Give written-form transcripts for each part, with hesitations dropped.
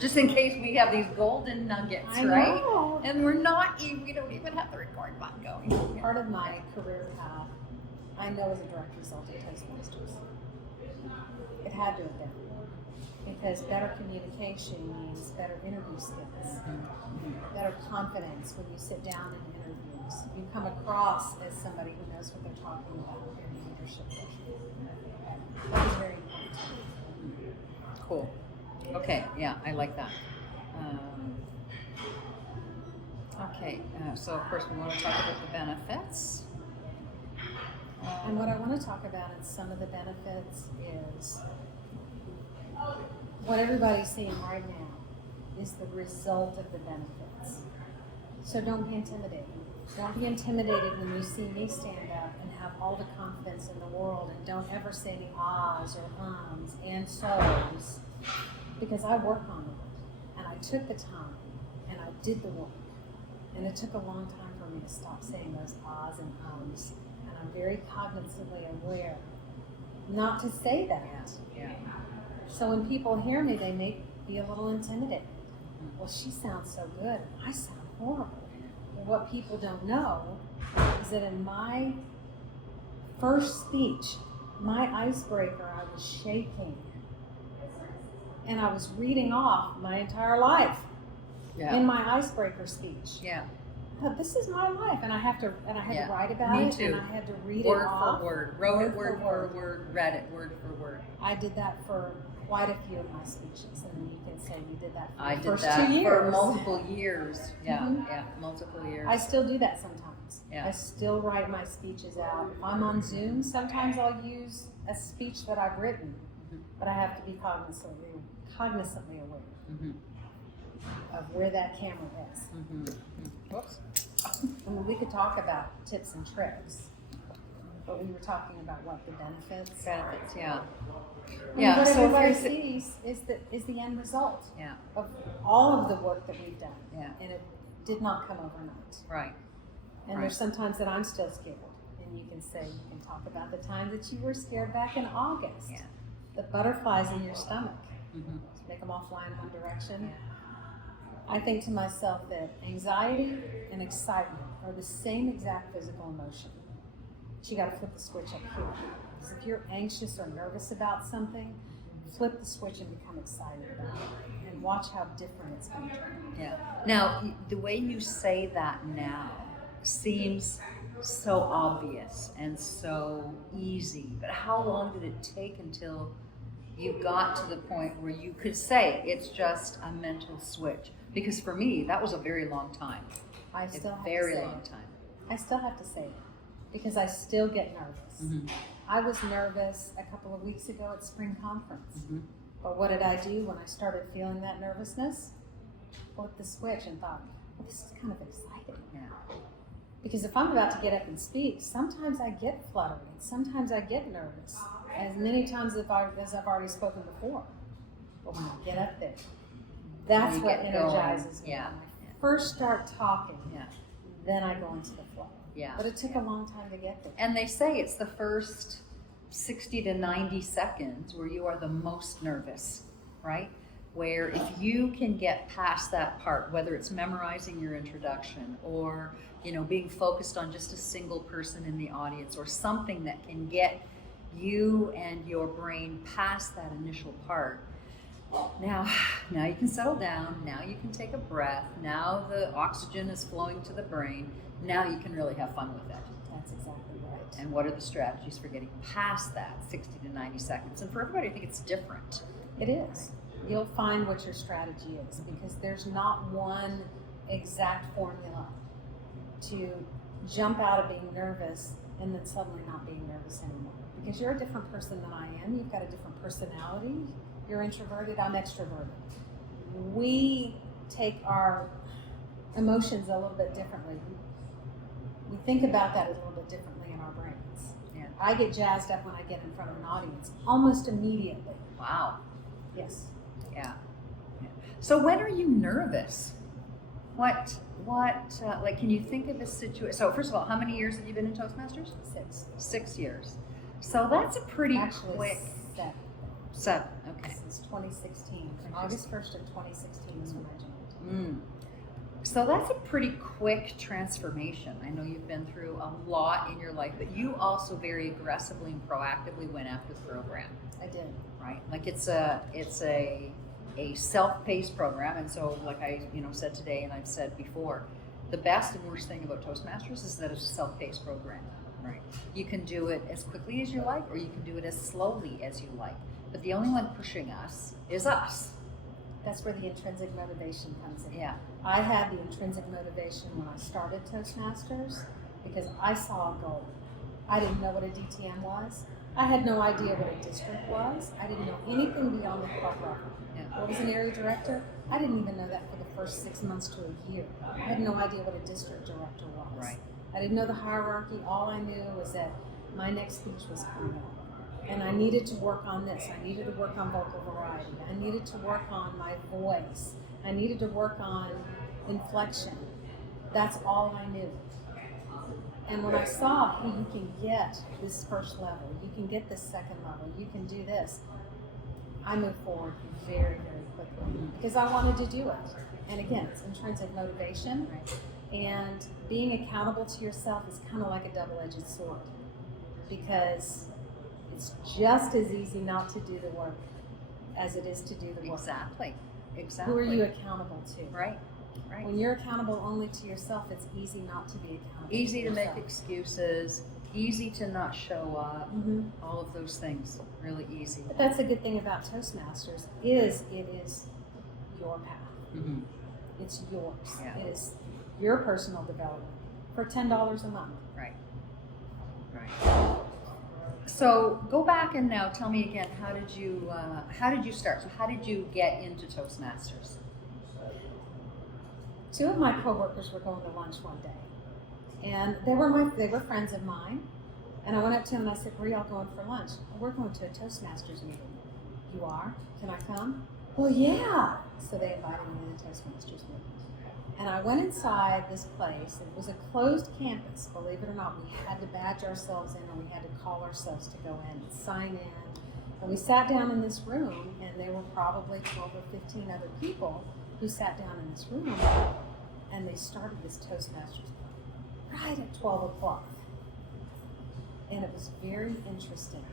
just in case we have these golden nuggets, I right? know. And we don't even have the record button going. Part of my career path, I know, is a direct result of Toastmasters. It had to have been. Because better communication means better interview skills, better confidence when you sit down in interviews. You come across as somebody who knows what they're talking about in a leadership role. That was very important to me. Cool. Okay, yeah, I like that. So of course we want to talk about the benefits. And what I want to talk about in some of the benefits is what everybody's seeing right now is the result of the benefits. So don't be intimidated. Don't be intimidated when you see me stand up and have all the confidence in the world, and don't ever say any ahs or ums and so's, because I work on it and I took the time and I did the work. And it took a long time for me to stop saying those ahs and ums. And I'm very cognizantly aware not to say that. Yeah. So when people hear me, they may be a little intimidated. Well, she sounds so good. I sound horrible. Well, what people don't know is that in my first speech, my icebreaker, I was shaking. And I was reading off my entire life in my icebreaker speech. Yeah. But this is my life, and I had to write about Me it, too. and I had to read Word it off. for word. Wrote it word for word, read it word for word. I did that for quite a few of my speeches, and then you can say you did that for I the did first that 2 years. for multiple years. Yeah, multiple years. I still do that sometimes. Yeah. I still write my speeches out. If I'm on Zoom, sometimes I'll use a speech that I've written, but I have to be cognizantly aware of where that camera is. Whoops. I mean, we could talk about tips and tricks, but we were talking about what the benefits. Benefits, yeah. Yeah. What So everybody if sees is the end result yeah, of all of the work that we've done. Yeah. And it did not come overnight. right. And there's sometimes that I'm still scared. And you can talk about the time that you were scared back in August. Yeah. The butterflies in your stomach. Make them all fly in one direction. I think to myself that anxiety and excitement are the same exact physical emotion. But you got to flip the switch up here. Because if you're anxious or nervous about something, flip the switch and become excited about it. And watch how different it's going to turn. Yeah. Now, the way you say that now seems so obvious and so easy, but how long did it take until you got to the point where you could say it's just a mental switch? Because for me, that was a very long time. I still have very to say long it. time. I still have to say it because I still get nervous. I was nervous a couple of weeks ago at spring conference. But what did I do when I started feeling that nervousness? Flipped the switch and thought, well, this is kind of exciting. Yeah. Because if I'm about to get up and speak, sometimes I get fluttery. Sometimes I get nervous. As many times as I've already spoken before. But when I get up there, that's You what get energizes going. me. Yeah. When I first start talking, Yeah. then I go into the flow. Yeah. But it took a long time to get there. And they say it's the first 60 to 90 seconds where you are the most nervous, right? Where if you can get past that part, whether it's memorizing your introduction or, being focused on just a single person in the audience or something that can get you and your brain past that initial part. Now you can settle down. Now you can take a breath. Now the oxygen is flowing to the brain. Now you can really have fun with it. That's exactly right. And what are the strategies for getting past that 60 to 90 seconds? And for everybody, I think it's different. It is. You'll find what your strategy is because there's not one exact formula to jump out of being nervous and then suddenly not being nervous anymore. Because you're a different person than I am. You've got a different personality. You're introverted, I'm extroverted. We take our emotions a little bit differently. We think about that a little bit differently in our brains. Yeah. I get jazzed up when I get in front of an audience, almost immediately. Wow. Yes. Yeah. So when are you nervous? Like, can you think of a situation? So first of all, how many years have you been in Toastmasters? 6. 6 years. So that's a pretty Actually, quick. 7. 7, okay. Since 2016. August 1st of 2016 is when I joined. So that's a pretty quick transformation. I know you've been through a lot in your life, but you also very aggressively and proactively went after the program. I did. Right? Like it's a self-paced program, and so like I said today and I've said before, the best and worst thing about Toastmasters is that it's a self-paced program. Right? You can do it as quickly as you like, or you can do it as slowly as you like. But the only one pushing us is us. That's where the intrinsic motivation comes in. Yeah. I had the intrinsic motivation when I started Toastmasters because I saw a goal. I didn't know what a DTM was. I had no idea what a district was. I didn't know anything beyond the club level. Yeah. What was an area director? I didn't even know that for the first 6 months to a year. I had no idea what a district director was. Right. I didn't know the hierarchy. All I knew was that my next speech was coming up. And I needed to work on this. I needed to work on vocal variety. I needed to work on my voice. I needed to work on inflection. That's all I knew. And when I saw, hey, you can get this first level, you can get this second level, you can do this, I moved forward very, very quickly because I wanted to do it. And again, it's intrinsic motivation. And being accountable to yourself is kind of like a double-edged sword because it's just as easy not to do the work as it is to do the work. Exactly. Who are you accountable to? Right. When you're accountable only to yourself, it's easy not to be accountable. Easy to make yourself. Excuses, easy to not show up, Mm-hmm. all of those things, really easy. But that's a good thing about Toastmasters is it is your path. Mm-hmm. It's yours. Yeah. It is your personal development for $10 a month. Right. So go back and now tell me again, how did you start? So how did you get into Toastmasters? 2 of my coworkers were going to lunch one day, and they were friends of mine. And I went up to them and I said, "Where are y'all going for lunch?" "We're going to a Toastmasters meeting." "You are? Can I come?" "Well, yeah." So they invited me to the Toastmasters meeting. And I went inside this place. It was a closed campus, believe it or not. We had to badge ourselves in, or we had to call ourselves to go in and sign in. And we sat down in this room, and there were probably 12 or 15 other people who sat down in this room, and they started this Toastmasters club right at 12 o'clock. And it was very interesting,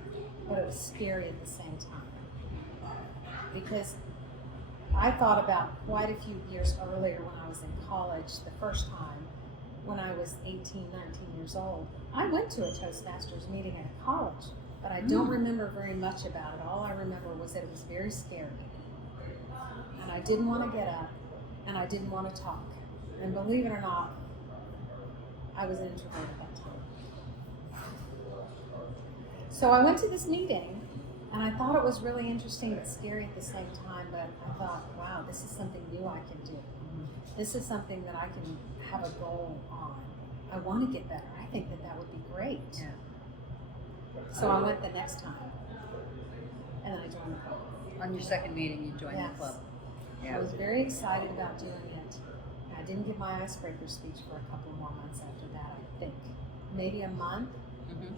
but it was scary at the same time. Because I thought about quite a few years earlier when I was in college, the first time, when I was 18, 19 years old. I went to a Toastmasters meeting at college, but I don't remember very much about it. All I remember was that it was very scary. And I didn't want to get up, and I didn't want to talk. And believe it or not, I was an introvert at that time. So I went to this meeting, and I thought it was really interesting but scary at the same time, but I thought, wow, this is something new I can do. This is something that I can have a goal on. I want to get better. I think that would be great. Yeah. So I went the next time, and then I joined the club. On your second meeting, you joined Yes. the club. I was very excited about doing it. I didn't give my icebreaker speech for a couple more months after that, I think. Maybe a month, Mm-hmm.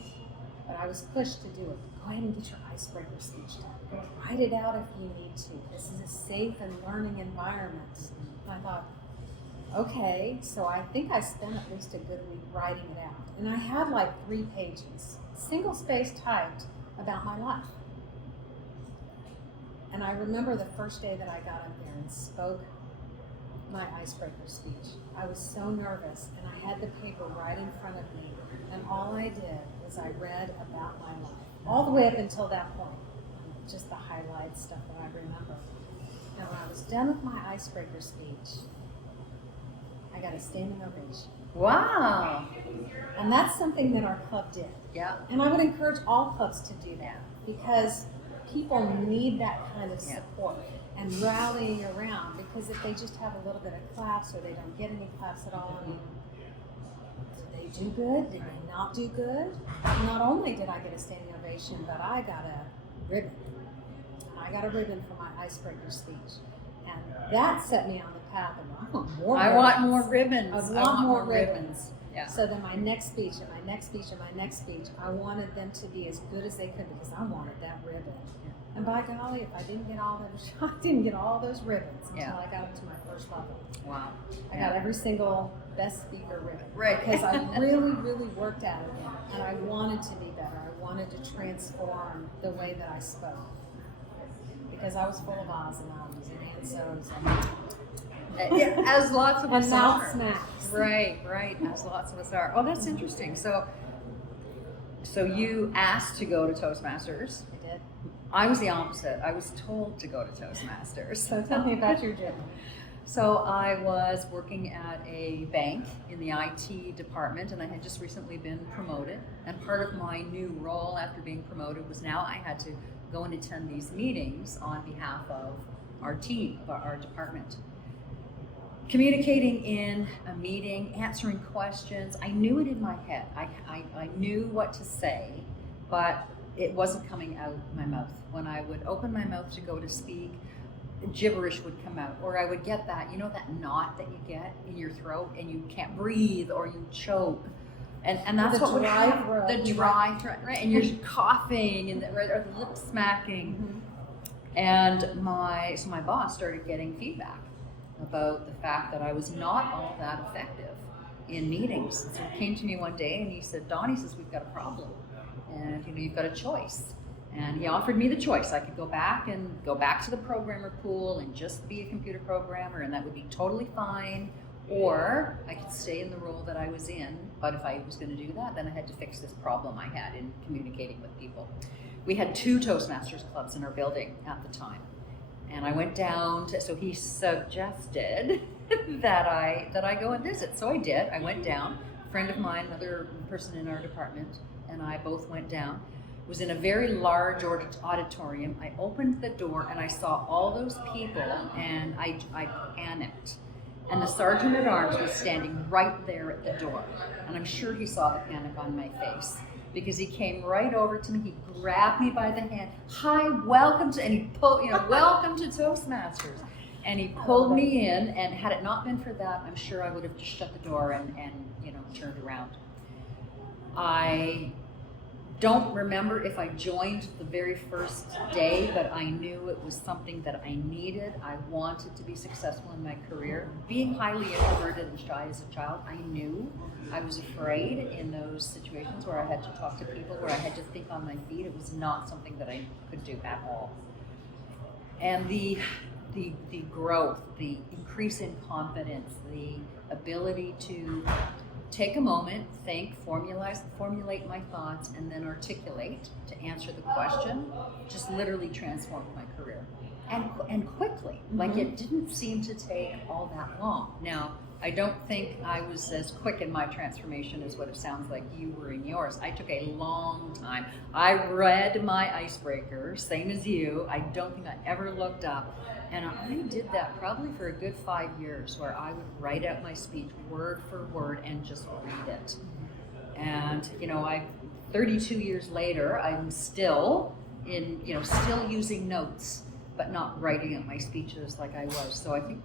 but I was pushed to do it. Go ahead and get your icebreaker speech done. Write it out if you need to. This is a safe and learning environment. And I thought, okay, so I think I spent at least a good week writing it out. And I had like 3 pages, single space typed about my life. And I remember the first day that I got up there and spoke my icebreaker speech. I was so nervous, and I had the paper right in front of me, and all I did was I read about my life, all the way up until that point, just the highlight stuff that I remember. And when I was done with my icebreaker speech, I got a standing ovation. Wow. And that's something that our club did. Yeah. And I would encourage all clubs to do that, because people need that kind of support and rallying around, because if they just have a little bit of claps or they don't get any claps at all, I mean, did they do good? Did they not do good? Not only did I get a standing ovation, but I got a ribbon. I got a ribbon for my icebreaker speech. And that set me on the path of, I want more ribbons. I want more ribbons. I want more ribbons. Yeah. So then my next speech and my next speech and my next speech, I wanted them to be as good as they could because I wanted that ribbon. Yeah. And by golly, if I didn't get all those, I didn't get all those ribbons until Yeah. I got up to my first level. Wow. I got every single best speaker ribbon. Right. Because I really, really worked at it again. And I wanted to be better. I wanted to transform the way that I spoke. Because I was full of ahs and ums and and so's Yeah, as lots of and us mouth are. smacks. Right, as lots of us are. Oh, that's interesting. So you asked to go to Toastmasters. I did. I was the opposite. I was told to go to Toastmasters. So tell me about your journey. So I was working at a bank in the IT department, and I had just recently been promoted. And part of my new role after being promoted was now I had to go and attend these meetings on behalf of our team, of our department. Communicating in a meeting, answering questions, I knew it in my head. I knew what to say, but it wasn't coming out of my mouth. When I would open my mouth to go to speak, gibberish would come out, or I would get that, that knot that you get in your throat and you can't breathe or you choke. And that's The what would dry happen. throat. The dry throat, right? And you're coughing and or the lip smacking. Mm-hmm. And my boss started getting feedback about the fact that I was not all that effective in meetings. And so he came to me one day and he said, Donnie, says, we've got a problem. And you've got a choice. And he offered me the choice. I could go back to the programmer pool and just be a computer programmer, and that would be totally fine. Or I could stay in the role that I was in, but if I was going to do that, then I had to fix this problem I had in communicating with people. We had 2 Toastmasters clubs in our building at the time. And I went down so he suggested that I go and visit. So I did. I went down. A friend of mine, another person in our department, and I both went down. It was in a very large auditorium. I opened the door and I saw all those people and I panicked. And the sergeant at arms was standing right there at the door. And I'm sure he saw the panic on my face because he came right over to me. He grabbed me by the hand. Hi, welcome to, and he pulled, welcome to Toastmasters. And he pulled me in, and had it not been for that, I'm sure I would have just shut the door and turned around. I don't remember if I joined the very first day, but I knew it was something that I needed. I wanted to be successful in my career. Being highly introverted and shy as a child, I knew I was afraid in those situations where I had to talk to people, where I had to think on my feet. It was not something that I could do at all. And the growth, the increase in confidence, the ability to take a moment, think, formulate my thoughts, and then articulate to answer the question, just literally transformed my career. And quickly. Mm-hmm. Like, it didn't seem to take all that long. Now, I don't think I was as quick in my transformation as what it sounds like you were in yours. I took a long time. I read my icebreakers, same as you. I don't think I ever looked up. And I did that probably for a good 5 years, where I would write out my speech word for word and just read it. And 32 years later, I'm still still using notes, but not writing out my speeches like I was. So I think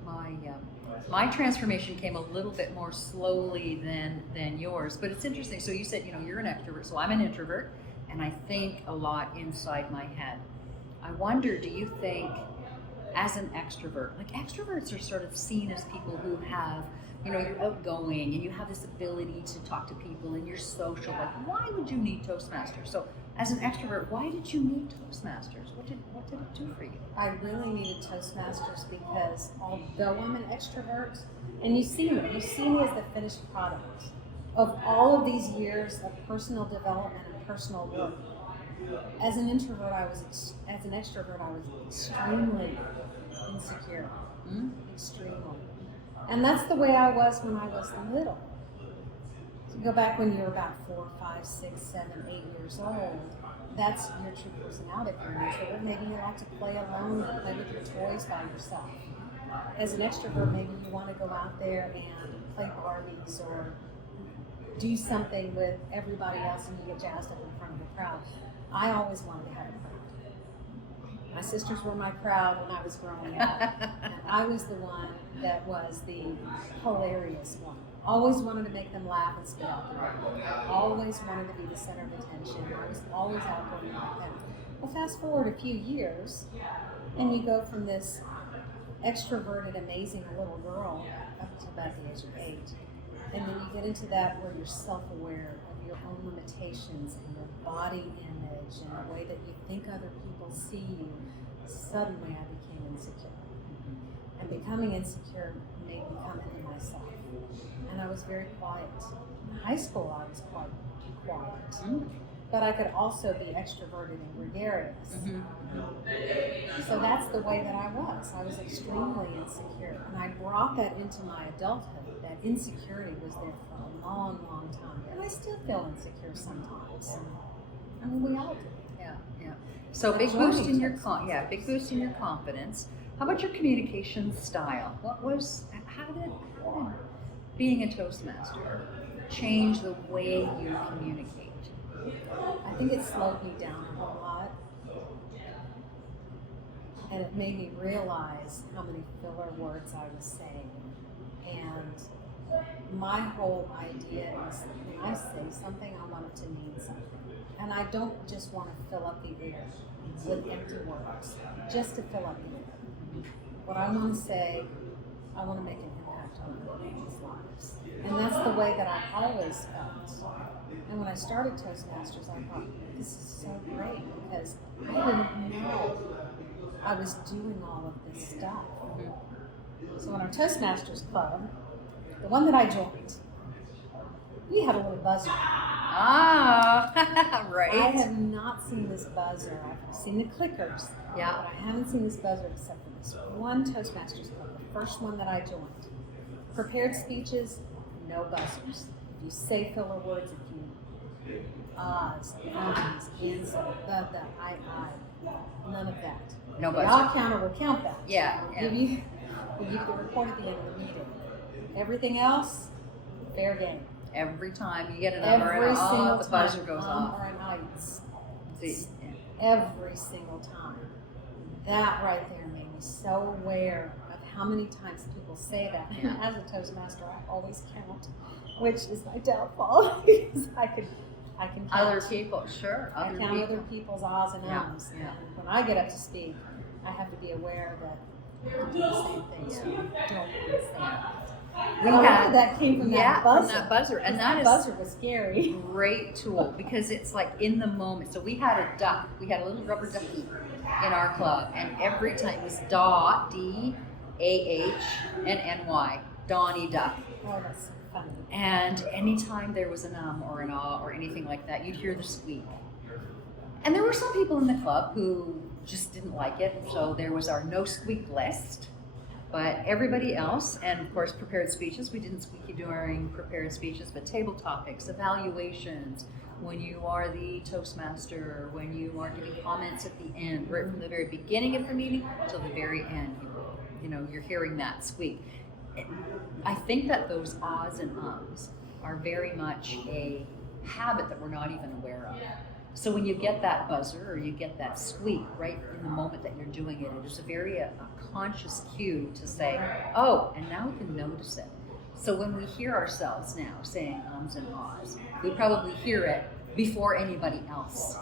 my transformation came a little bit more slowly than yours. But it's interesting. So you said you're an extrovert, so I'm an introvert, and I think a lot inside my head. I wonder, do you think, as an extrovert, like, extroverts are sort of seen as people who have, you're outgoing and you have this ability to talk to people and you're social. Like, why would you need Toastmasters? So as an extrovert, why did you need Toastmasters? What did it do for you? I really needed Toastmasters because although I'm an extrovert, and you see me as the finished product of all of these years of personal development and personal work. As an extrovert, I was extremely insecure. Extremely. And that's the way I was when I was little. So go back when you were about 4, 5, 6, 7, 8 years old. That's your true personality. If you're an introvert, maybe you like to play alone or play with your toys by yourself. As an extrovert, maybe you want to go out there and play Barbies or do something with everybody else and you get jazzed up in front of the crowd. I always wanted to have a crowd. My sisters were my crowd when I was growing up. And I was the one that was the hilarious one. Always wanted to make them laugh and spit out the room. I always wanted to be the center of attention. I was always outgoing like that. Well, fast forward a few years, and you go from this extroverted, amazing little girl up to about the age of 8. And then you get into that where you're self-aware of your own limitations and your body image and the way that you think other people see you. Suddenly I became insecure. And becoming insecure made me come into myself. And I was very quiet. In high school I was quite quiet. But I could also be extroverted and gregarious. So that's the way that I was. I was extremely insecure. And I brought that into my adulthood. That insecurity was there for a long, long time. And I still feel insecure sometimes. I mean, we all do. Yeah. So big boost in your big boost in your confidence. How about your communication style? How did being a Toastmaster change the way you communicate? I think it slowed me down a whole lot. And it made me realize how many filler words I was saying. And my whole idea is when I say something, I want it to mean something. And I don't just want to fill up the air with empty words, just to fill up the air. What I want to say, I want to make an impact on other people's lives. And that's the way that I always felt. And when I started Toastmasters, I thought, this is so great because I didn't know I was doing all of this stuff. So in our Toastmasters club, the one that I joined, we had a little buzzer. Ah, right. I have not seen this buzzer. I've seen the clickers. Yeah. But I haven't seen this buzzer except for this one Toastmasters club, the first one that I joined. Prepared speeches, no buzzers. If you say filler words, if you ahs, ums, ands, the, I, none of that. No The buzzer. ah counter will count that. Yeah. We'll give you the report at the end of the meeting. Everything else, fair game. Every time you get a number Every and single the buzzer time, goes off. or an I, See, every single time. That right there made me so aware of how many times people say that. Yeah. As a Toastmaster, I always count, which is my downfall because I can count. Other people, sure. I Other count people. other people's ahs and Yeah, ums. yeah. And when I get up to speak, I have to be aware that I do the same thing. So I don't want to say that. We But had that came from that buzzer. from that buzzer, and that is buzzer was scary. a great tool because it's like in the moment. So we had a duck, we had a little rubber ducky in our club, and every time it was DAH, D-A-H, and N-Y, Donnie Duck. Oh, that's so funny. And anytime there was an or an ah or anything like that, you'd hear the squeak. And there were some people in the club who just didn't like it, so there was our no squeak list. But everybody else, and of course prepared speeches, we didn't squeaky during prepared speeches, but table topics, evaluations, when you are the Toastmaster, when you are giving comments at the end, right from the very beginning of the meeting till the very end, you're hearing that squeak. I think that those ahs and ums are very much a habit that we're not even aware of. So when you get that buzzer or you get that squeak right in the moment that you're doing it, it is a very a conscious cue to say, oh, and now we can notice it. So when we hear ourselves now saying ums and ahs, we probably hear it before anybody else.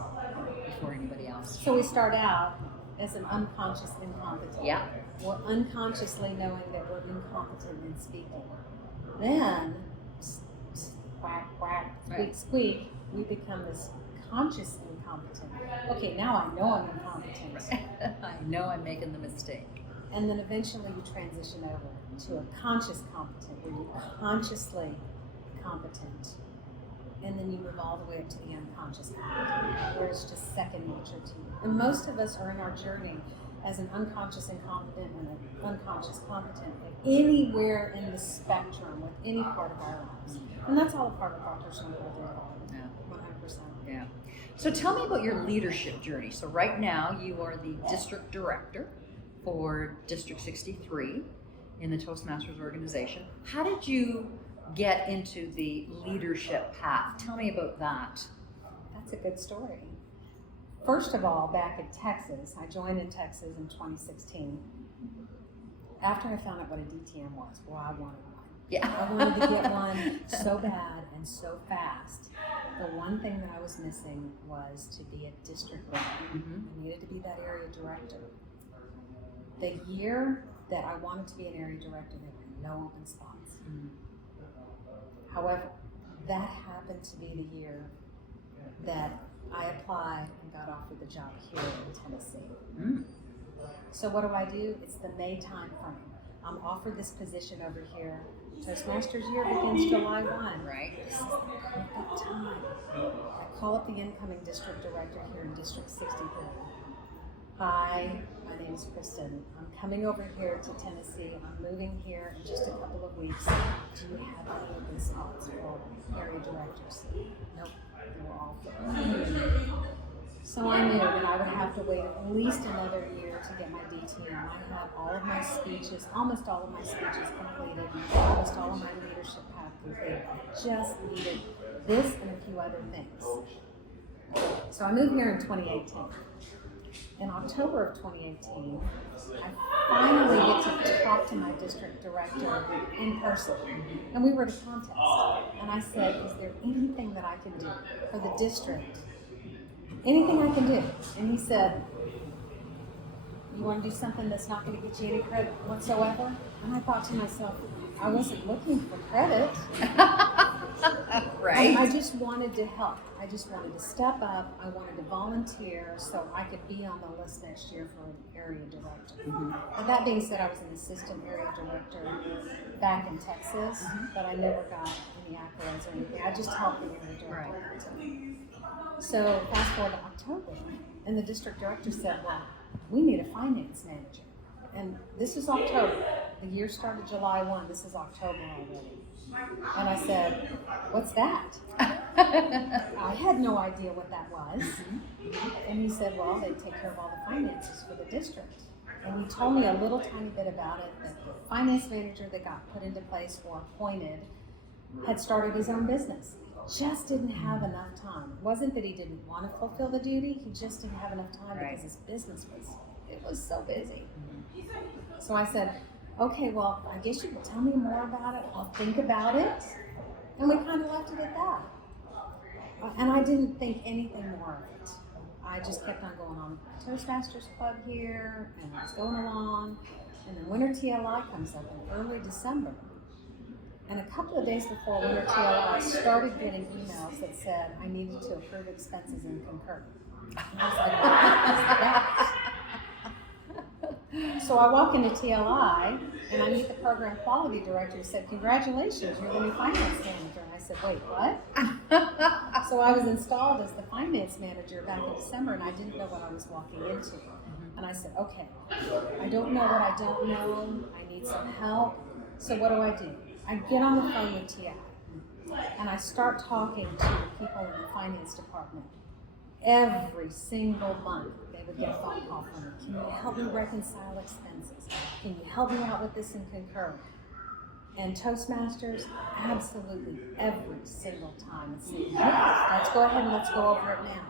So we start out as an unconscious incompetent. Yeah. We're unconsciously knowing that we're incompetent in speaking. Then, quack, quack, squeak, Right. squeak, we become this conscious incompetent. Okay, now I know I'm incompetent. I know I'm making the mistake. And then eventually you transition over to a conscious competent, where you're consciously competent. And then you move all the way up to the unconscious competent, where it's just second nature to you. And most of us are in our journey as an unconscious incompetent and an unconscious competent at anywhere in the spectrum with any part of our lives. And that's all a part of our personal growth and development, 100%. Yeah. So tell me about your leadership journey. So right now you are the district director for District 63 in the Toastmasters organization. How did you get into the leadership path? Tell me about that. That's a good story. First of all, back in Texas, I joined in Texas in 2016. After I found out what a DTM was, well, I wanted one. Yeah. I wanted to get one so bad and so fast. The one thing that I was missing was to be a district leader. I needed to be that area director. The year that I wanted to be an area director, there were no open spots. However, that happened to be the year that I applied and got offered the job here in Tennessee. So what do? It's the May time frame. I'm offered this position over here. Toastmasters year begins July 1. Right. This is the perfect time. I call up the incoming district director here in District 63. Hi, my name is Kristen. I'm coming over here to Tennessee. I'm moving here in just a couple of weeks. Do you have any open spots for area directors? Nope, they were all full. So I knew that I would have to wait at least another year to get my DTM. I had all of my speeches, almost all of my speeches completed, almost all of my leadership path completed. I just needed this and a few other things. So I moved here in 2018. In October of 2018, I finally get to talk to my district director in person. And we were at a contest. And I said, is there anything that I can do for the district? Anything I can do? And he said, you want to do something that's not going to get you any credit whatsoever? And I thought to myself, I wasn't looking for credit. Right. I just wanted to help. I just wanted to step up. I wanted to volunteer so I could be on the list next year for an area director. And that being said, I was an assistant area director back in Texas, but I never got any accolades or anything. I just helped the area director. So fast forward to October, and the district director said, well, we need a finance manager. And this is October. The year started July 1. This is October already. And I said, what's that? I had no idea what that was. And he said, well, they take care of all the finances for the district. And he told me a little tiny bit about it, that the finance manager that got put into place or appointed had started his own business. Just didn't have enough time. It wasn't that he didn't want to fulfill the duty, he just didn't have enough time because his business was so busy. So I said, okay, well, I guess you can tell me more about it. I'll think about it. And we kind of left it at that. And I didn't think anything more of it. I just kept on going on Toastmasters Club here, and I was going along. And then Winter TLI comes up in early December. And a couple of days before Winter TLI, I started getting emails that said I needed to approve expenses and concur. And I was like, what is that? So I walk into TLI, and I meet the program quality director who said, congratulations, you're the new finance manager. And I said, wait, what? So I was installed as the finance manager back in December, and I didn't know what I was walking into. And I said, okay, I don't know what I don't know. I need some help. So what do? I get on the phone with TI, and I start talking to the people in the finance department. Every single month, they would get a phone call from me. Can you help me reconcile expenses? Can you help me out with this in Concur? And Toastmasters, absolutely every single time. It's like, yeah, let's go ahead and let's go over it now.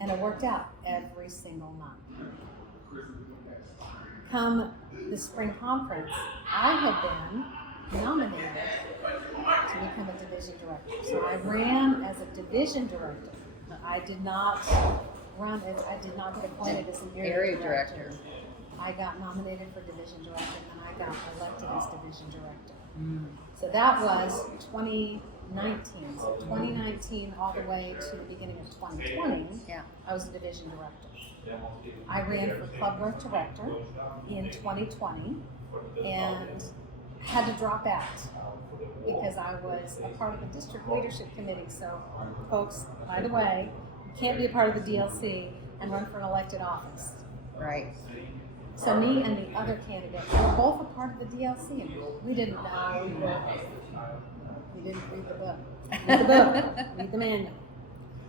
And it worked out every single month. Come the spring conference, I had been nominated to become a division director. So I ran as a division director. I did not run as, I did not get appointed as an area director. I got nominated for division director, and I got elected as division director. So that was 2019. So 2019 all the way to the beginning of 2020, I was a division director. I ran for club growth director in 2020 and had to drop out because I was a part of the district leadership committee. So folks, by the way, you can't be a part of the DLC and run for an elected office. Right. So me and the other candidate were both a part of the DLC, and we didn't know. We didn't read the book. Read the book. Read the manual.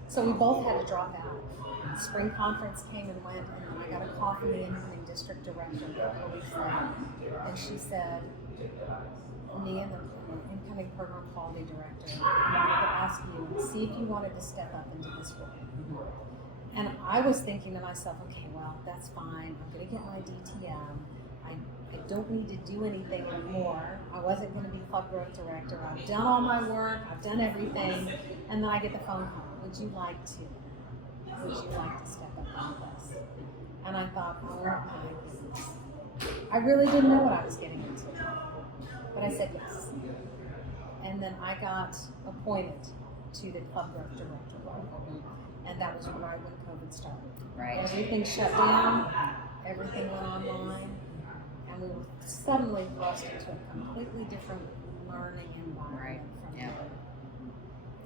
So we both had to drop out. Spring conference came and went, and then I got a call from the incoming district director a couple weeks later, and she said, me and the incoming program quality director wanted to ask you and see if you wanted to step up into this role. And I was thinking to myself, okay, well, that's fine. I'm going to get my DTM. I don't need to do anything anymore. I wasn't going to be club growth director. I've done all my work. I've done everything. And then I get the phone call. Would you like to step up on this? And I thought, oh my goodness. I really didn't know what I was getting into. But I said yes. And then I got appointed to the club growth director role. And that was right when COVID started. Right. Everything shut down, everything went online, and we were suddenly thrust into a completely different learning environment. Right. From Yeah. there.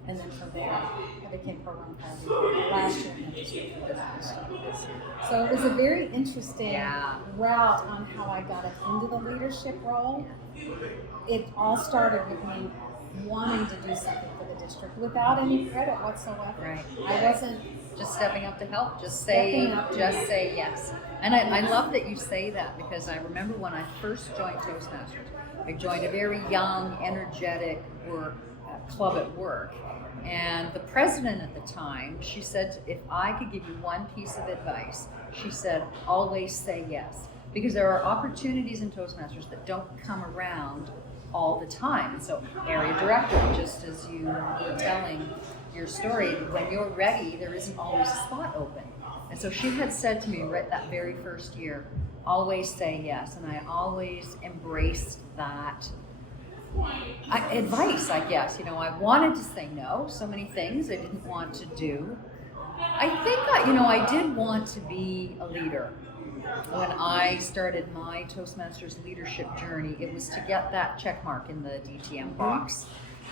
And then from there, I became program coordinator last year. And this year. So it was a very interesting route on how I got into the leadership role. It all started with me wanting to do something for the district without any credit whatsoever. Right. I wasn't just stepping up to help. Just say yes. And I love that you say that, because I remember when I first joined Toastmasters, I joined a very young, energetic club at work. And the president at the time, she said, if I could give you one piece of advice, she said, always say yes. Because there are opportunities in Toastmasters that don't come around all the time. And so, area director, just as you were telling your story, when you're ready, there isn't always a spot open. And so she had said to me right that very first year, always say yes. And I always embraced that advice, I guess. You know, I wanted to say no, so many things I didn't want to do. I think I did want to be a leader. When I started my Toastmasters leadership journey, it was to get that check mark in the DTM box.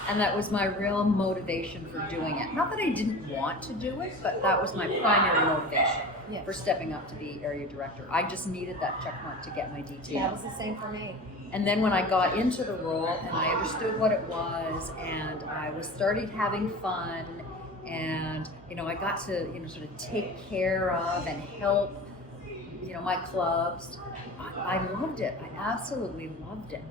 And that was my real motivation for doing it. Not that I didn't want to do it, but that was my primary motivation for stepping up to be area director. I just needed that check mark to get my DTM. That was the same for me. And then when I got into the role and I understood what it was, and I was started having fun, and I got to sort of take care of and help my clubs, I loved it. I absolutely loved it.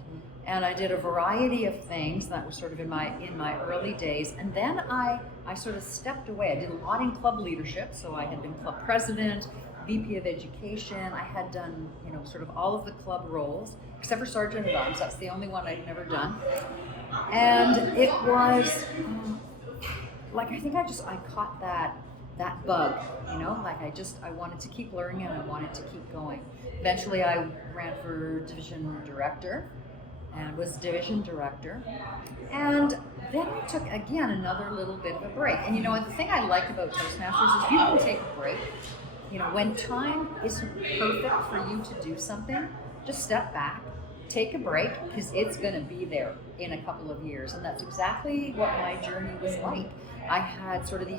And I did a variety of things. That was sort of in my early days. And then I sort of stepped away. I did a lot in club leadership. So I had been club president, VP of education. I had done, sort of all of the club roles, except for Sergeant at Arms. That's the only one I'd never done. And it was I think I caught that bug, I wanted to keep learning and I wanted to keep going. Eventually I ran for division director and was division director. And then I took, again, another little bit of a break. And the thing I like about Toastmasters is you can take a break. When time isn't perfect for you to do something, just step back, take a break, because it's going to be there in a couple of years. And that's exactly what my journey was like. I had sort of I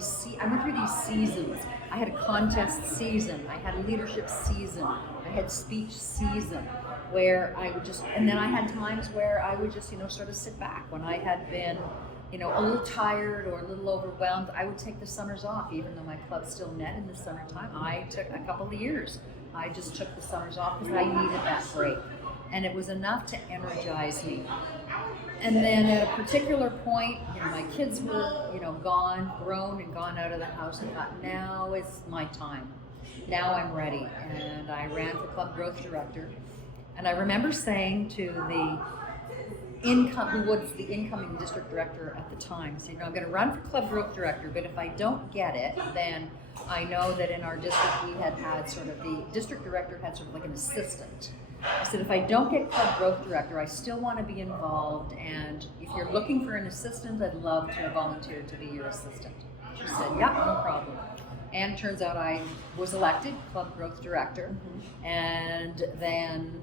went through these seasons. I had a contest season, I had a leadership season, I had speech season, where I would and then I had times where I would just, sort of sit back. When I had been, a little tired or a little overwhelmed, I would take the summers off, even though my club still met in the summertime. I took a couple of years. I just took the summers off because I needed that break. And it was enough to energize me. And then at a particular point, my kids were, grown and gone out of the house. I thought, now is my time. Now I'm ready. And I ran for club growth director. And I remember saying to who was the incoming district director at the time, saying, I'm going to run for club growth director, but if I don't get it, then I know that in our district we had the district director had sort of like an assistant. I said, if I don't get club growth director, I still want to be involved, and if you're looking for an assistant, I'd love to volunteer to be your assistant. She said, yeah, no problem. And it turns out I was elected club growth director, and then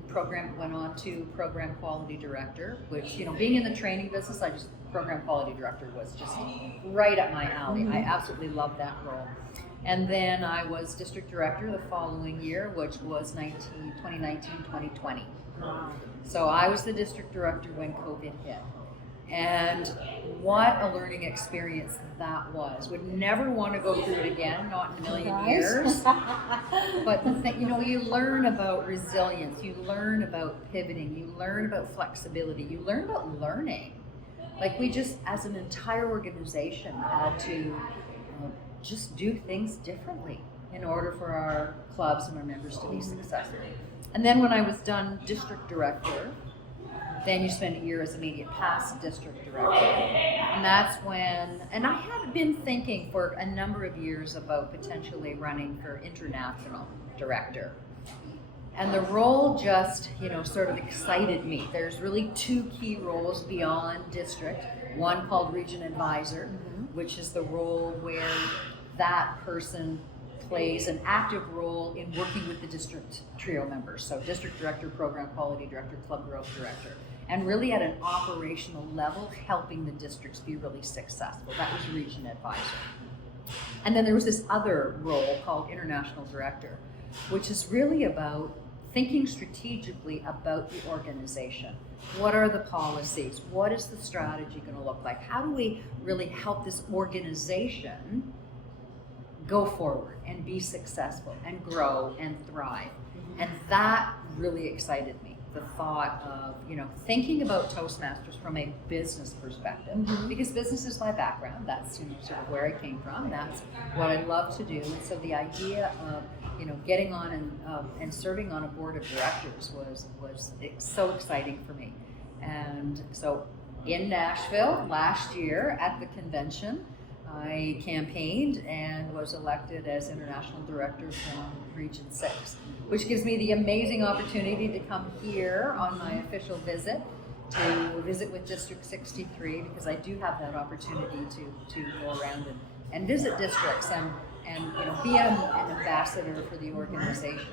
went on to program quality director, which, being in the training business, program quality director was just right up my alley. I absolutely loved that role. And then I was district director the following year, which was 2019-2020. So I was the district director when COVID hit. And what a learning experience that was. Would never want to go through it again, not in a million years. But the thing, you learn about resilience, you learn about pivoting, you learn about flexibility, you learn about learning. We just, as an entire organization, had to just do things differently in order for our clubs and our members to be successful. And then when I was done district director, then you spend a year as immediate past district director. And that's when, and I had been thinking for a number of years about potentially running for international director. And the role just, sort of excited me. There's really two key roles beyond district. One called region advisor, which is the role where that person plays an active role in working with the district trio members. So district director, program quality director, club growth director. And really at an operational level, helping the districts be really successful. That was region advisor. And then there was this other role called international director, which is really about thinking strategically about the organization. What are the policies? What is the strategy going to look like? How do we really help this organization go forward and be successful and grow and thrive? And that really excited me. The thought of, thinking about Toastmasters from a business perspective, because business is my background. That's, sort of where I came from. That's what I love to do. And so the idea of, getting on and serving on a board of directors was so exciting for me. And so in Nashville last year at the convention, I campaigned and was elected as international director from Region 6, which gives me the amazing opportunity to come here on my official visit to visit with District 63, because I do have that opportunity to go around and visit districts and be an ambassador for the organization.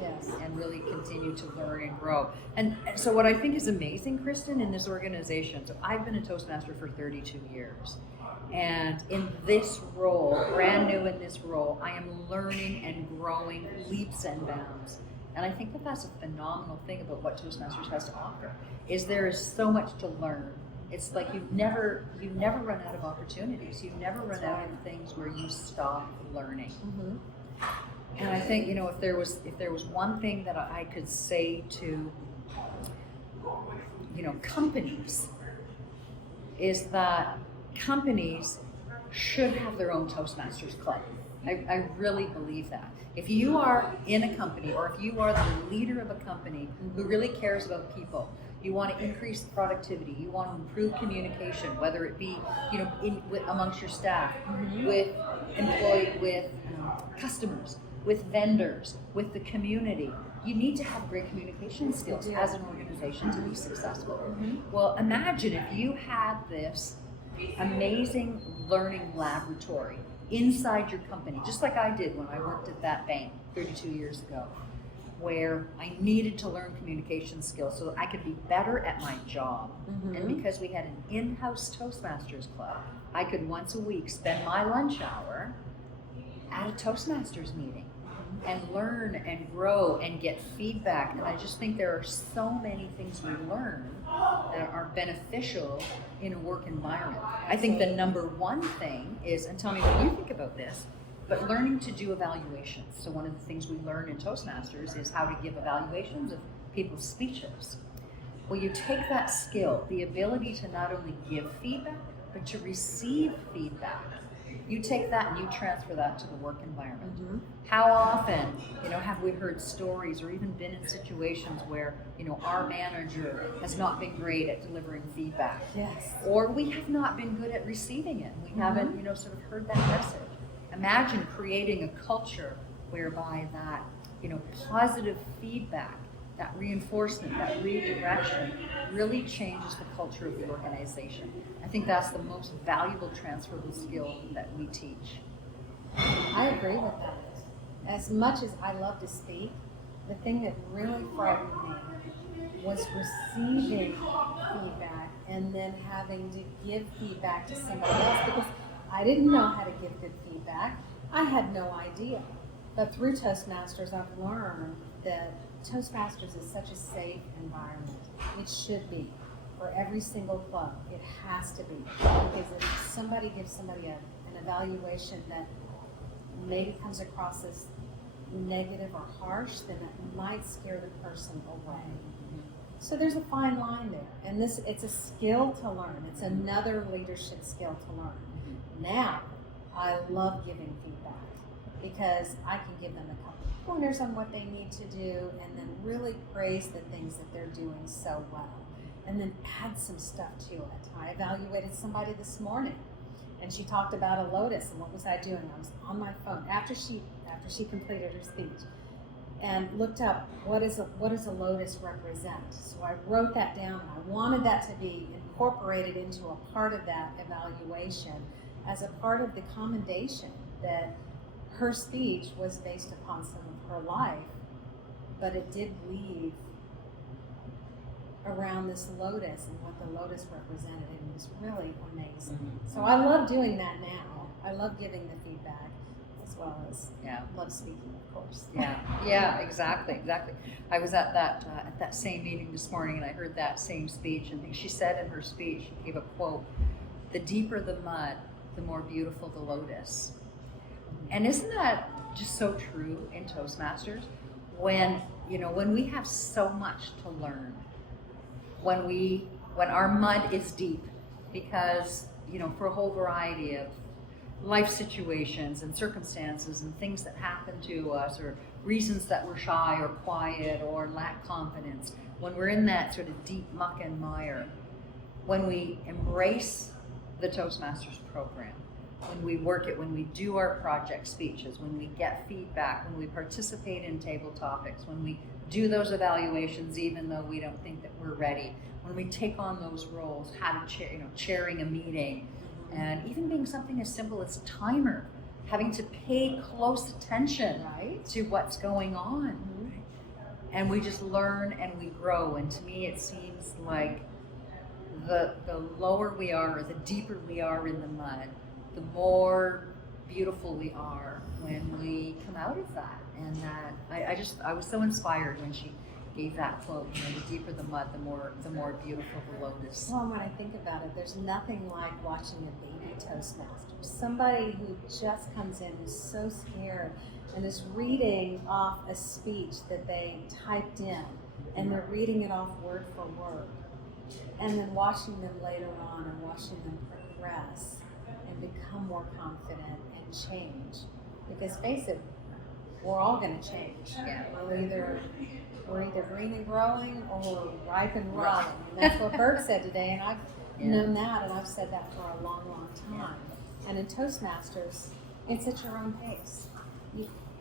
Yes. And really continue to learn and grow. And so what I think is amazing, Kristen, in this organization, so I've been a Toastmaster for 32 years. And in this role, brand new in this role, I am learning and growing leaps and bounds. And I think that that's a phenomenal thing about what Toastmasters has to offer, is there is so much to learn. It's like you never run out of opportunities. You never run out of things where you stop learning. And I think, if there was one thing that I could say to, companies, is that companies should have their own Toastmasters club. I really believe that. If you are in a company, or if you are the leader of a company who really cares about people, you want to increase productivity, you want to improve communication, whether it be, amongst your staff, with customers, with vendors, with the community. You need to have great communication skills as an organization to be successful. Well, imagine if you had this amazing learning laboratory inside your company, just like I did when I worked at that bank 32 years ago, where I needed to learn communication skills so that I could be better at my job. And because we had an in-house Toastmasters club, I could once a week spend my lunch hour at a Toastmasters meeting and learn and grow and get feedback. And I just think there are so many things we learn that are beneficial in a work environment. I think the number one thing is, and tell me what you think about this, but learning to do evaluations. So one of the things we learn in Toastmasters is how to give evaluations of people's speeches. Well, you take that skill, the ability to not only give feedback, but to receive feedback. You take that and you transfer that to the work environment. How often, have we heard stories or even been in situations where, our manager has not been great at delivering feedback. Yes. Or we have not been good at receiving it. We haven't, sort of heard that message. Imagine creating a culture whereby that, positive feedback, that reinforcement, that redirection really changes the culture of the organization. I think that's the most valuable transferable skill that we teach. I agree with that. As much as I love to speak, the thing that really frightened me was receiving feedback and then having to give feedback to somebody else, because I didn't know how to give good feedback. I had no idea. But through Toastmasters, I've learned that Toastmasters is such a safe environment. It should be. For every single club, it has to be. Because if somebody gives somebody an evaluation that maybe comes across as negative or harsh, then it might scare the person away. So there's a fine line there. And it's a skill to learn. It's another leadership skill to learn. Now, I love giving feedback. because I can give them a couple of pointers on what they need to do, and then really praise the things that they're doing so well, and then add some stuff to it. I evaluated somebody this morning, and she talked about a lotus, and what was I doing? I was on my phone after she completed her speech, and looked up what does a lotus represent. So I wrote that down, and I wanted that to be incorporated into a part of that evaluation as a part of the commendation that her speech was based upon some of her life, but it did leave around this lotus and what the lotus represented, and it was really amazing. So I love doing that now. I love giving the feedback as well as love speaking, of course. Yeah, exactly. I was at that same meeting this morning, and I heard that same speech, and she said in her speech, she gave a quote, "The deeper the mud, the more beautiful the lotus." And isn't that just so true in Toastmasters? When we have so much to learn, when our mud is deep, because for a whole variety of life situations and circumstances and things that happen to us, or reasons that we're shy or quiet or lack confidence, when we're in that sort of deep muck and mire, when we embrace the Toastmasters program, when we work it, when we do our project speeches, when we get feedback, when we participate in table topics, when we do those evaluations even though we don't think that we're ready, when we take on those roles, chairing a meeting, and even being something as simple as timer, having to pay close attention to what's going on. And we just learn and we grow, and to me it seems like the lower we are, or the deeper we are in the mud, the more beautiful we are when we come out of that. And that I was so inspired when she gave that quote, the deeper the mud, the more beautiful the lotus. Well, when I think about it, there's nothing like watching a baby Toastmaster. Somebody who just comes in who's so scared and is reading off a speech that they typed in, and they're reading it off word for word, and then watching them later on and watching them progress and become more confident and change. Because face it, we're all going to change. We're either green and growing, or we're ripe and rotting. And that's what Bert said today, and I've known that, and I've said that for a long, long time. And in Toastmasters, it's at your own pace.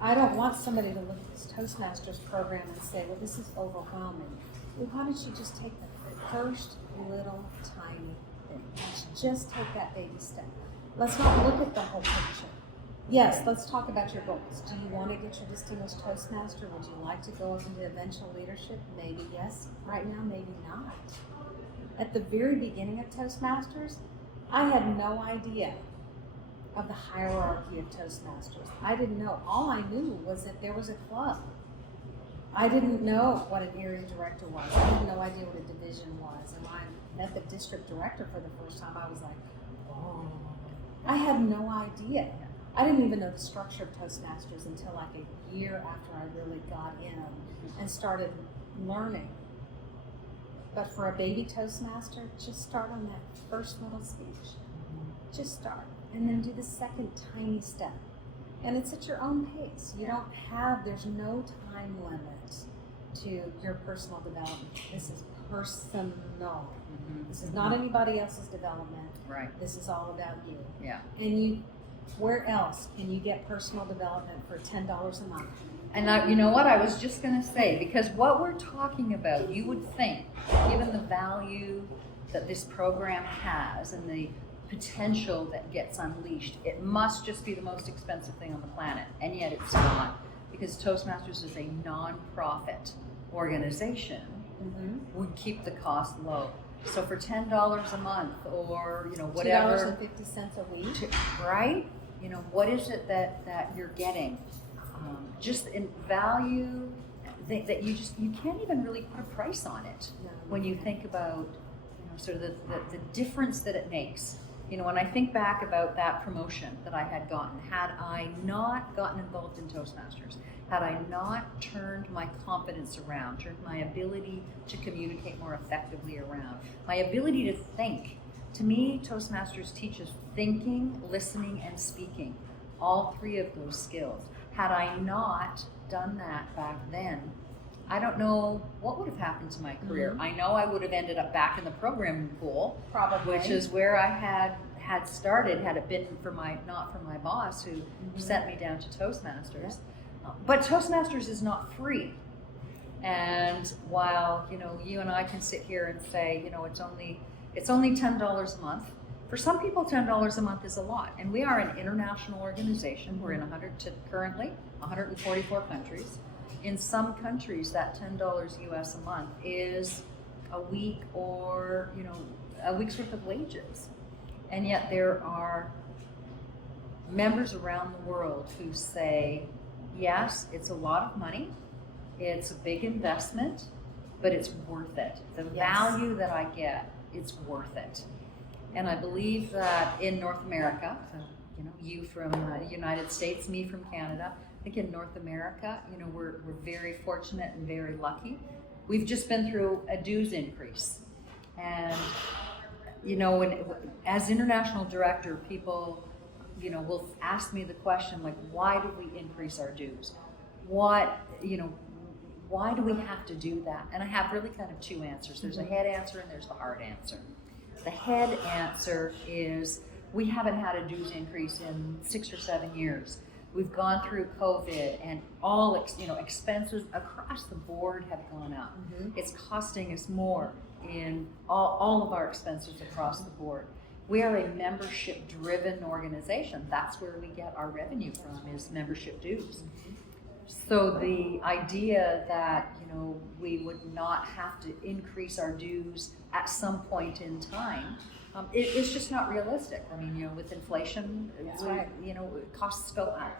I don't want somebody to look at this Toastmasters program and say, well, this is overwhelming. Well, why don't you just take the first little tiny thing? Let's just take that baby step. Let's not look at the whole picture. Yes, let's talk about your goals. Do you want to get your distinguished Toastmaster? Would you like to go up into eventual leadership? Maybe yes. Right now, maybe not. At the very beginning of Toastmasters, I had no idea of the hierarchy of Toastmasters. I didn't know. All I knew was that there was a club. I didn't know what an area director was. I had no idea what a division was. And when I met the district director for the first time, I was like, oh. I had no idea. I didn't even know the structure of Toastmasters until like a year after I really got in and started learning. But for a baby Toastmaster, just start on that first little speech. Just start. And then do the second tiny step. And it's at your own pace. There's no time limit to your personal development. This is personal. This is not anybody else's development. Right. This is all about you. Yeah. And where else can you get personal development for $10 a month? And you know what I was just going to say, because what we're talking about, you would think, given the value that this program has and the potential that gets unleashed, it must just be the most expensive thing on the planet. And yet it's not, because Toastmasters is a non-profit organization. Would keep the cost low. So for $10 a month, or whatever, $2.50 a week, right? What is it that you're getting? Just in value that you can't even really put a price on it. When you think about sort of the difference that it makes. When I think back about that promotion that I had gotten, had I not gotten involved in Toastmasters, had I not turned my confidence around, turned my ability to communicate more effectively around, my ability to think. To me, Toastmasters teaches thinking, listening, and speaking all three of those skills. Had I not done that back then, I don't know what would have happened to my career. I know I would have ended up back in the programming pool, Probably. which is where I had started, had it been for not for my boss who sent me down to Toastmasters. But Toastmasters is not free. And while, you and I can sit here and say, it's only $10 a month. For some people, $10 a month is a lot. And we are an international organization. We're in currently 144 countries. In some countries, that $10 US a month is a week or, a week's worth of wages. And yet there are members around the world who say, yes, it's a lot of money. It's a big investment, but it's worth it. The value that I get, it's worth it. And I believe that in North America, you from the United States, me from Canada, I think in North America, we're very fortunate and very lucky. We've just been through a dues increase. And, as international director, people, will ask me the question, like, why did we increase our dues? Why do we have to do that? And I have really kind of two answers. There's a head answer and there's the hard answer. The head answer is we haven't had a dues increase in 6 or 7 years. We've gone through COVID and all expenses across the board have gone up. It's costing us more in all of our expenses across the board. We are a membership-driven organization. That's where we get our revenue from, is membership dues. So the idea that we would not have to increase our dues at some point in time, it's just not realistic. I mean, with inflation, costs go up.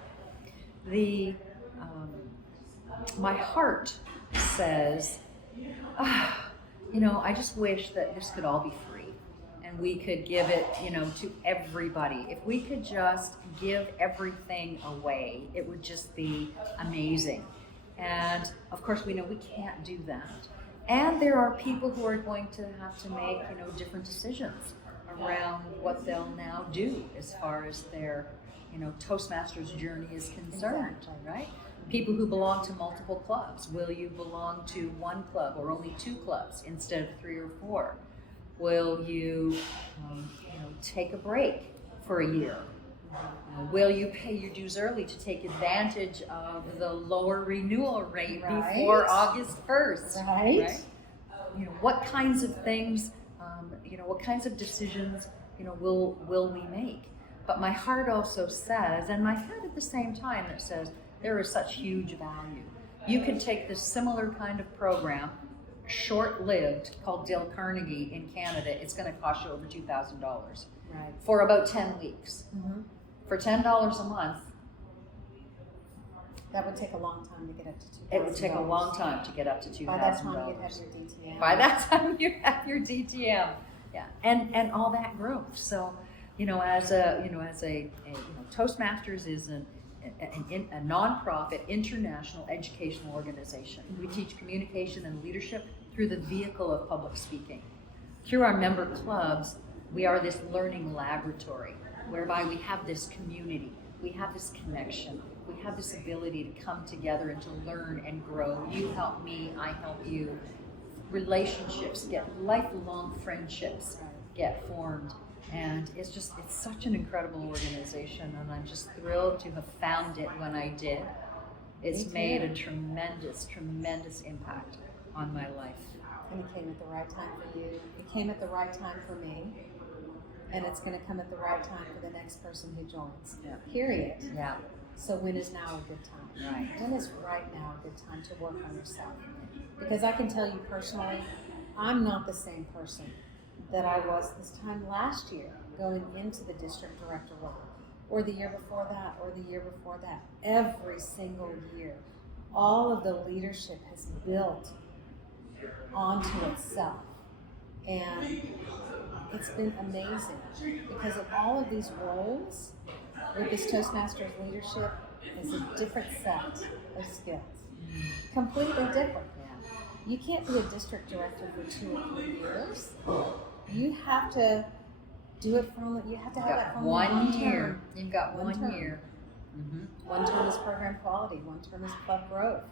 My heart says, I just wish that this could all be free, and we could give it, to everybody. If we could just give everything away, it would just be amazing. And of course, we know we can't do that. And there are people who are going to have to make, different decisions around what they'll now do as far as their, Toastmasters journey is concerned, right? People who belong to multiple clubs. Will you belong to one club or only 2 clubs instead of 3 or 4? Will you, take a break for a year? Will you pay your dues early to take advantage of the lower renewal rate before August 1st? Right. What kinds of things, what kinds of decisions, will we make? But my heart also says, and my head at the same time, that says there is such huge value. You can take this similar kind of program, short-lived, called Dale Carnegie in Canada. It's going to cost you over $2,000 for about 10 weeks. For $10 a month. That would take a long time to get up to $2,000. It would take a long time to get up to $2,000. By that time you'd have your DTM. By that time you have your DTM. Yeah, and all that growth. So, as a Toastmasters is a nonprofit international educational organization. We teach communication and leadership through the vehicle of public speaking. Through our member clubs, we are this learning laboratory whereby we have this community, we have this connection, we have this ability to come together and to learn and grow. You help me, I help you. Relationships, lifelong friendships get formed. And it's such an incredible organization, and I'm just thrilled to have found it when I did. It's made a tremendous, tremendous impact on my life. And it came at the right time for you. It came at the right time for me. And it's going to come at the right time for the next person who joins. Yeah. Period. Yeah. So when is now a good time? Right. When is right now a good time to work on yourself? Because I can tell you personally, I'm not the same person that I was this time last year going into the district director role, or the year before that, or the year before that. Every single year, all of the leadership has built onto itself. And it's been amazing because of all of these roles with this Toastmasters leadership is a different set of skills. Completely different. You can't be a district director for 2 or 3 years. You have to do it from, you have to have that from one long year. term. You've got One one term. year. One term is program quality, one term is club growth.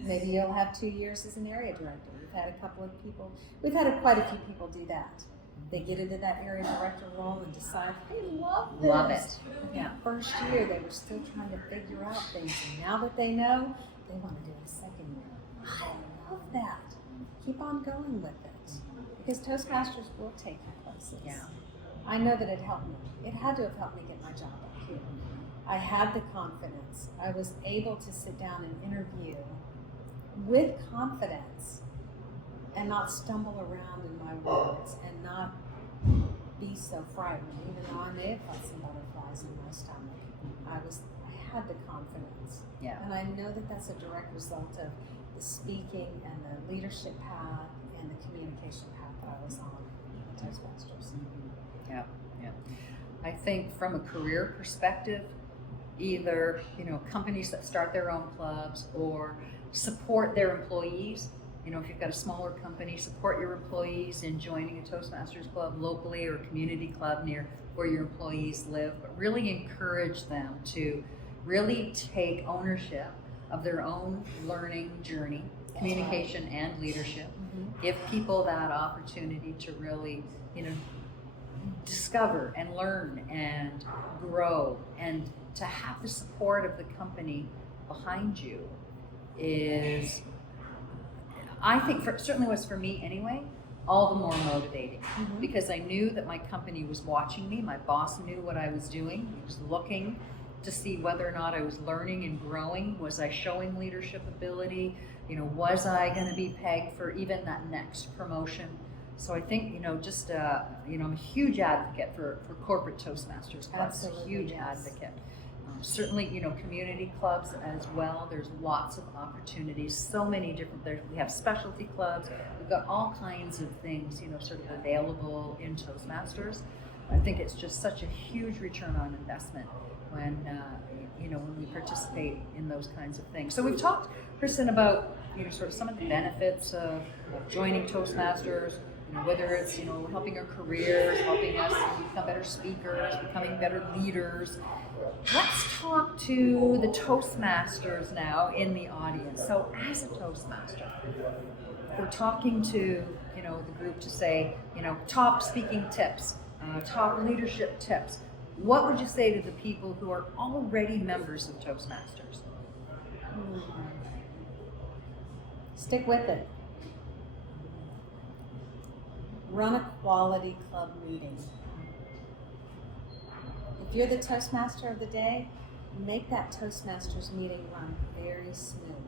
Maybe you'll have 2 years as an area director. We've had quite a few people do that. They get into that area director role and decide, they love this. Love it. But that first year, they were still trying to figure out things. And now that they know, they want to do a second year. I love that. Keep on going with it. Because Toastmasters will take you places. Yeah. I know that it helped me. It had to have helped me get my job up here. I had the confidence. I was able to sit down and interview with confidence and not stumble around in my words and not be so frightened, even though I may have felt some butterflies in my stomach. I had the confidence. Yeah. And I know that that's a direct result of the speaking and the leadership path and the communication path that I was on at Toastmasters. Yeah, yeah. I think from a career perspective, either, companies that start their own clubs or support their employees. If you've got a smaller company, support your employees in joining a Toastmasters club locally or a community club near where your employees live, but really encourage them to really take ownership of their own learning journey, communication and leadership. Give people that opportunity to really, discover and learn and grow, and to have the support of the company behind you is, I think, certainly was for me anyway, all the more motivating. Because I knew that my company was watching me, my boss knew what I was doing, he was looking to see whether or not I was learning and growing. Was I showing leadership ability? Was I going to be pegged for even that next promotion? So I think, I'm a huge advocate for corporate Toastmasters clubs. Absolutely, A huge yes. advocate. Certainly, community clubs as well. There's lots of opportunities. So many different. We have specialty clubs. We've got all kinds of things, sort of available in Toastmasters. I think it's just such a huge return on investment when we participate in those kinds of things. So we've talked, Kristen, about sort of some of the benefits of joining Toastmasters. Whether it's helping our careers, helping us become better speakers, becoming better leaders. Let's talk to the Toastmasters now in the audience. So as a Toastmaster, we're talking to the group to say top speaking tips, top leadership tips. What would you say to the people who are already members of Toastmasters? Stick with it. Run a quality club meeting. If you're the Toastmaster of the day, make that Toastmasters meeting run very smooth.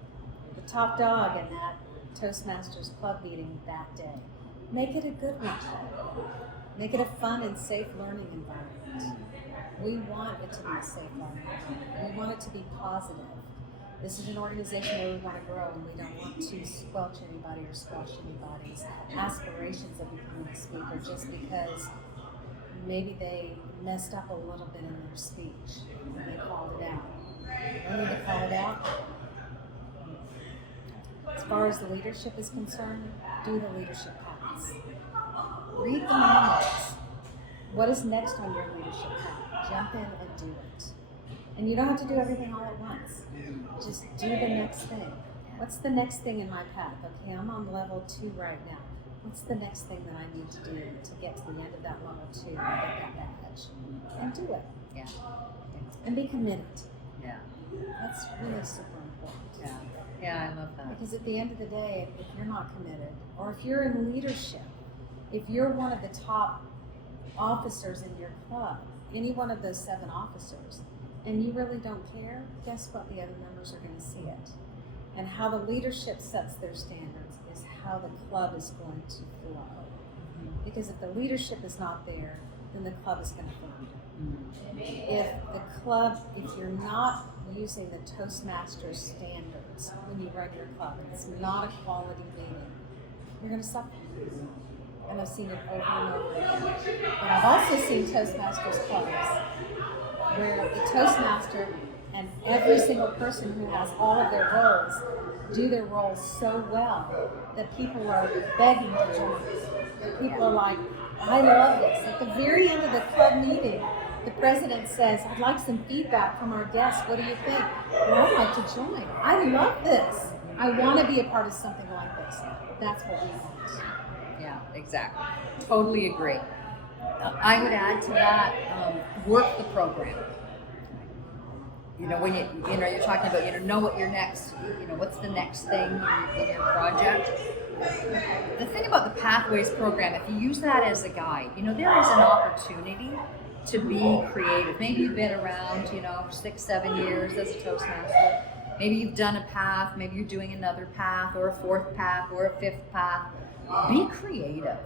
The top dog in that Toastmasters club meeting that day. Make it a good one. Make it a fun and safe learning environment. We want it to be a safe learning environment. We want it to be positive. This is an organization where we want to grow, and we don't want to squelch anybody or squash anybody's aspirations of becoming a speaker just because maybe they messed up a little bit in their speech and they called it out. We need to call it out. As far as the leadership is concerned, do the leadership paths. Read the manuals. What is next on your leadership path? Jump in and do it. And you don't have to do everything all at once. Just do the next thing. What's the next thing in my path? Okay, I'm on level 2 right now. What's the next thing that I need to do to get to the end of that level 2 and get that badge? And do it. Yeah. And be committed. Yeah. That's really super important. Yeah. Yeah, I love that. Because at the end of the day, if you're not committed, or if you're in leadership, if you're one of the top officers in your club, any one of those 7 officers, and you really don't care, guess what? The other members are going to see it. And how the leadership sets their standards is how the club is going to flow. Because if the leadership is not there, then the club is going to flounder. If you're not using the Toastmasters standards when you run your club, and it's not a quality meeting, you're going to suffer. And I've seen it over and over again. But I've also seen Toastmasters clubs where the Toastmaster and every single person who has all of their roles do their roles so well that people are begging to join. That people are like, I love this. At the very end of the club meeting, the president says, I'd like some feedback from our guests. What do you think? Well, I'd like to join. I love this. I want to be a part of something like this. That's what we want. Yeah, exactly. Totally agree. I would add to that, work the program. When you're talking about, know what your next, what's the next thing in your project. The thing about the Pathways program, if you use that as a guide, there is an opportunity to be creative. Maybe you've been around, 6-7 years as a Toastmaster. Maybe you've done a path, maybe you're doing another path or a fourth path or a fifth path. Be creative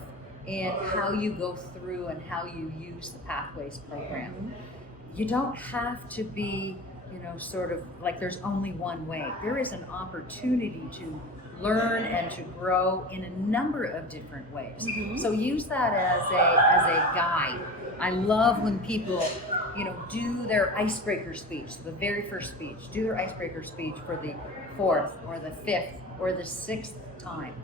in how you go through and how you use the Pathways program. You don't have to be, sort of like there's only one way. There is an opportunity to learn and to grow in a number of different ways. So use that as a guide. I love when people, do their icebreaker speech, the very first speech, do their icebreaker speech for the 4th or the 5th or the 6th time.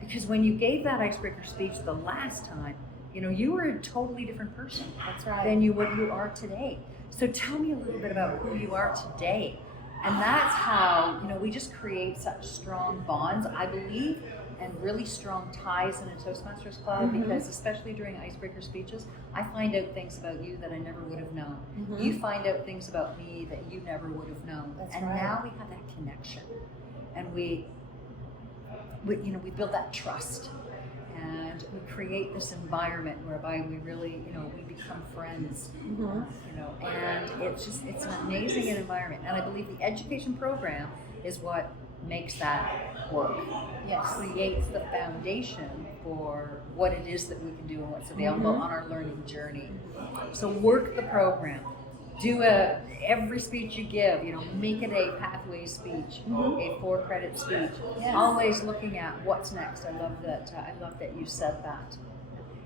Because when you gave that icebreaker speech the last time, you were a totally different person. That's right. Than what you are today. So tell me a little bit about who you are today. And that's how, we just create such strong bonds, I believe, and really strong ties in a Toastmasters club, because especially during icebreaker speeches, I find out things about you that I never would have known. You find out things about me that you never would have known. That's and right. Now we have that connection. And we build that trust. And we create this environment whereby we really, we become friends, and it's an amazing environment. And I believe the education program is what makes that work. Yes. Creates the foundation for what it is that we can do and what's available on our learning journey. So work the program. Do every speech you give, make it a pathway speech, a 4-credit speech. Yes. Always looking at what's next. I love that you said that.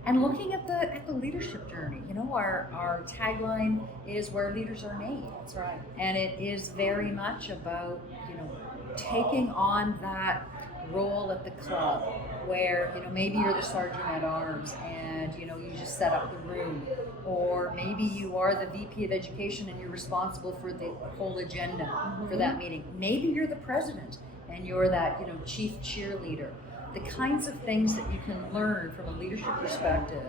And looking at the leadership journey. Our tagline is where leaders are made. That's right. And it is very much about, taking on that role at the club where, maybe you're the sergeant at arms and, you just set up the room. Or maybe you are the VP of education and you're responsible for the whole agenda for that meeting. Maybe you're the president and you're that, chief cheerleader. The kinds of things that you can learn from a leadership perspective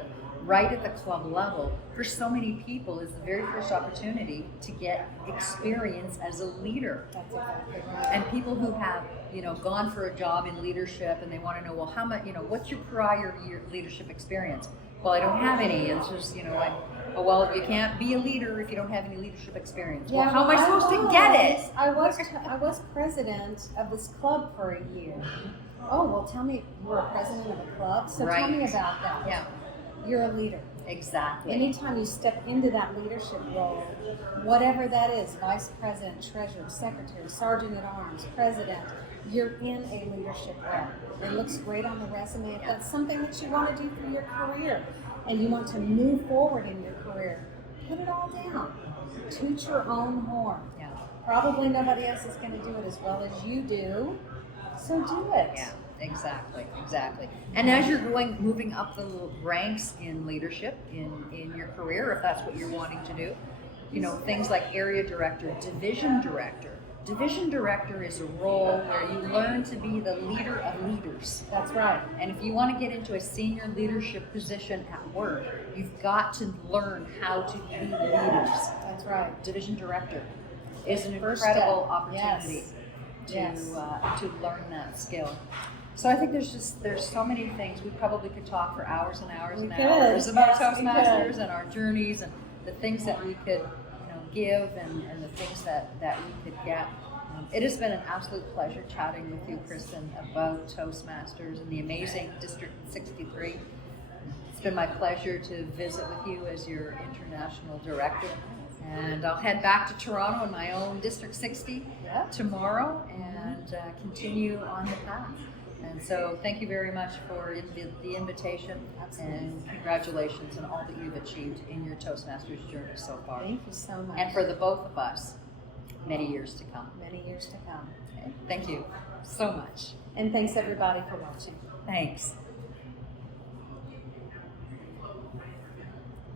right at the club level for so many people is the very first opportunity to get experience as a leader. That's exactly right. And people who have, gone for a job in leadership and they want to know, well, how much, what's your prior year leadership experience? Well, I don't have any. It's just, well, you can't be a leader if you don't have any leadership experience. Well, how am I supposed to get it? I was president of this club for a year. Oh, well, tell me, you were a president of a club? So tell me about that. Yeah. You're a leader. Exactly. Anytime you step into that leadership role, whatever that is, vice president, treasurer, secretary, sergeant at arms, president, you're in a leadership role. It looks great on the resume. If that's something that you want to do for your career and you want to move forward in your career, put it all down. Toot your own horn. Yeah. Probably nobody else is going to do it as well as you do, so do it. Yeah. Exactly. And as you're moving up the ranks in leadership in your career, if that's what you're wanting to do, things like area director, division director. Division director is a role where you learn to be the leader of leaders. That's right. And if you want to get into a senior leadership position at work, you've got to learn how to lead leaders. That's right. Division director is an First incredible step. opportunity Yes. to learn that skill. So I think there's so many things. We probably could talk for hours and hours and hours about Toastmasters and our journeys and the things that we could give and the things that we could get. It has been an absolute pleasure chatting with you, Kristen, about Toastmasters and the amazing District 63. It's been my pleasure to visit with you as your international director. And I'll head back to Toronto in my own District 60 tomorrow and continue on the path. And so thank you very much for the invitation. Absolutely. And congratulations on all that you've achieved in your Toastmasters journey so far. Thank you so much. And for the both of us, many years to come. Many years to come. Okay. Thank you so much. And thanks everybody for watching. Thanks.